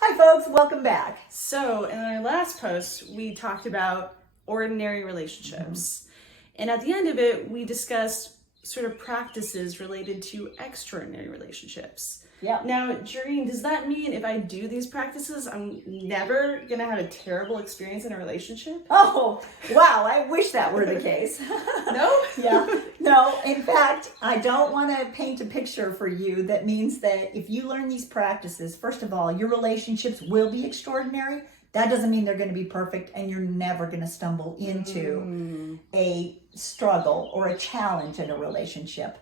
Hi folks, welcome back. So, in our last post, we talked about ordinary relationships. And at the end of it, we discussed sort of practices related to extraordinary relationships. Yeah. Now, Jareen, does that mean if I do these practices, I'm never going to have a terrible experience in a relationship? Oh, wow, I wish that were the case. No? Yeah. No, in fact, I don't want to paint a picture for you that means that if you learn these practices, first of all, your relationships will be extraordinary. That doesn't mean they're going to be perfect, and you're never going to stumble into a struggle or a challenge in a relationship.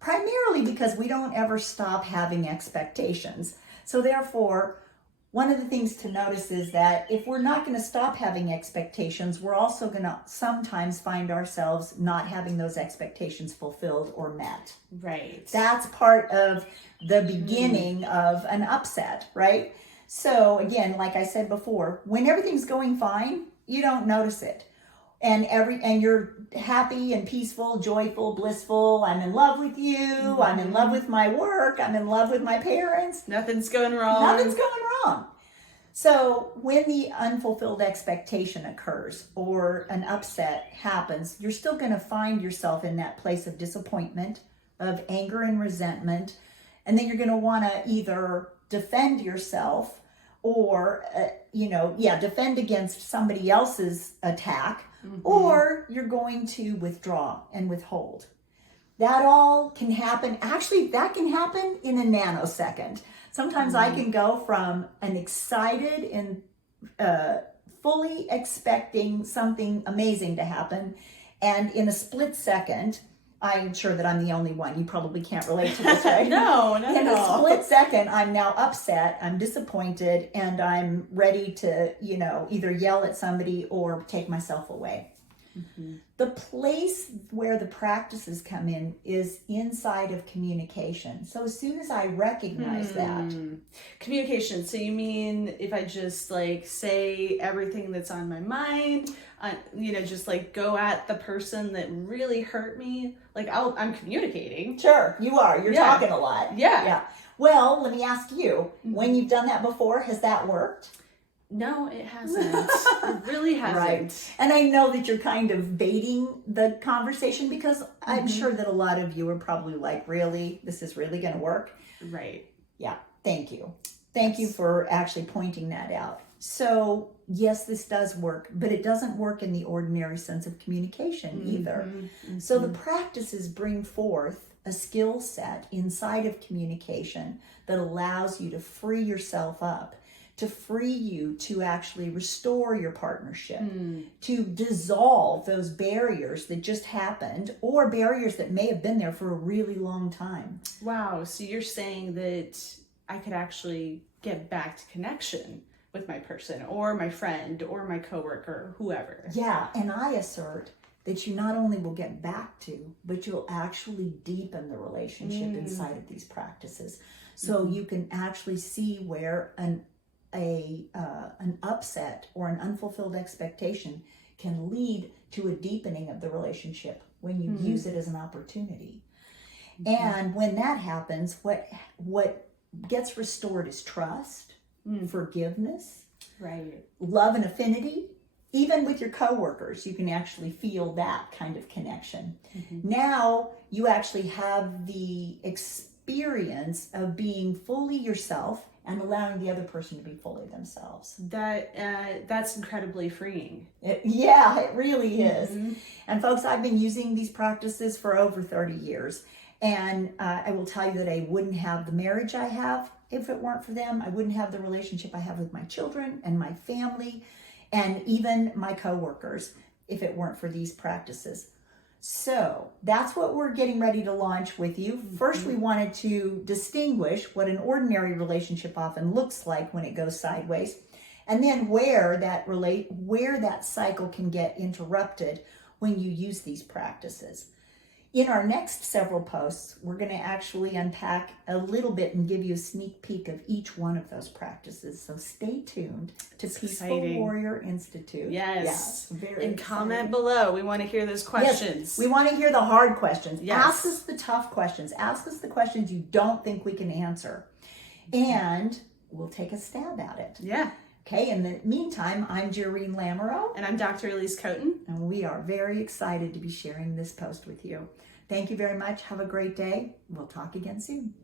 Primarily because we don't ever stop having expectations. So therefore, one of the things to notice is that if we're not going to stop having expectations, we're also going to sometimes find ourselves not having those expectations fulfilled or met. Right. That's part of the beginning of an upset, right? So again, like I said before, when everything's going fine, you don't notice it. And you're happy and peaceful, joyful, blissful. I'm in love with you. I'm in love with my work. I'm in love with my parents. Nothing's going wrong. Nothing's going wrong. So when the unfulfilled expectation occurs or an upset happens, you're still going to find yourself in that place of disappointment, of anger and resentment. And then you're going to want to either defend yourself or, defend against somebody else's attack, or you're going to withdraw and withhold. That all can happen. Actually, that can happen in a nanosecond. Sometimes I can go from an excited and fully expecting something amazing to happen, and in a split second, I'm sure that I'm the only one. You probably can't relate to this, right? No. In a split second, I'm now upset, I'm disappointed, and I'm ready to, either yell at somebody or take myself away. The place where the practices come in is inside of communication. So as soon as I recognize that. Communication. So you mean if I just say everything that's on my mind, just go at the person that really hurt me, I'm communicating. Sure, you are. You're talking a lot. Yeah. Well, let me ask you, when you've done that before, has that worked? No, it hasn't. It really hasn't. Right. And I know that you're kind of baiting the conversation because I'm sure that a lot of you are probably like, really? This is really going to work? Right. Yeah. Thank you. Thank you for actually pointing that out. So, yes, this does work, but it doesn't work in the ordinary sense of communication either. So the practices bring forth a skill set inside of communication that allows you to free yourself up, to free you to actually restore your partnership, to dissolve those barriers that just happened or barriers that may have been there for a really long time. Wow. So you're saying that I could actually get back to connection with my person or my friend or my coworker, whoever. Yeah, and I assert that you not only will get back to, but you'll actually deepen the relationship inside of these practices. So you can actually see where an upset or an unfulfilled expectation can lead to a deepening of the relationship when you use it as an opportunity. And when that happens, what gets restored is trust, forgiveness, right, love and affinity. Even with your coworkers, you can actually feel that kind of connection. Now you actually have the experience of being fully yourself and allowing the other person to be fully themselves. That's incredibly freeing. It really is. And folks, I've been using these practices for over 30 years. And I will tell you that I wouldn't have the marriage I have if it weren't for them. I wouldn't have the relationship I have with my children and my family and even my coworkers if it weren't for these practices. So that's what we're getting ready to launch with you. First, we wanted to distinguish what an ordinary relationship often looks like when it goes sideways, and then where that cycle can get interrupted when you use these practices. In our next several posts, we're going to actually unpack a little bit and give you a sneak peek of each one of those practices. So stay tuned to Peaceful Warrior Institute. Yes. Very and exciting. Comment below. We want to hear those questions. Yes, we want to hear the hard questions. Yes. Ask us the tough questions. Ask us the questions you don't think we can answer. And we'll take a stab at it. Yeah. Okay, in the meantime, I'm Jareen Lamoureux. And I'm Dr. Elise Coton. And we are very excited to be sharing this post with you. Thank you very much. Have a great day. We'll talk again soon.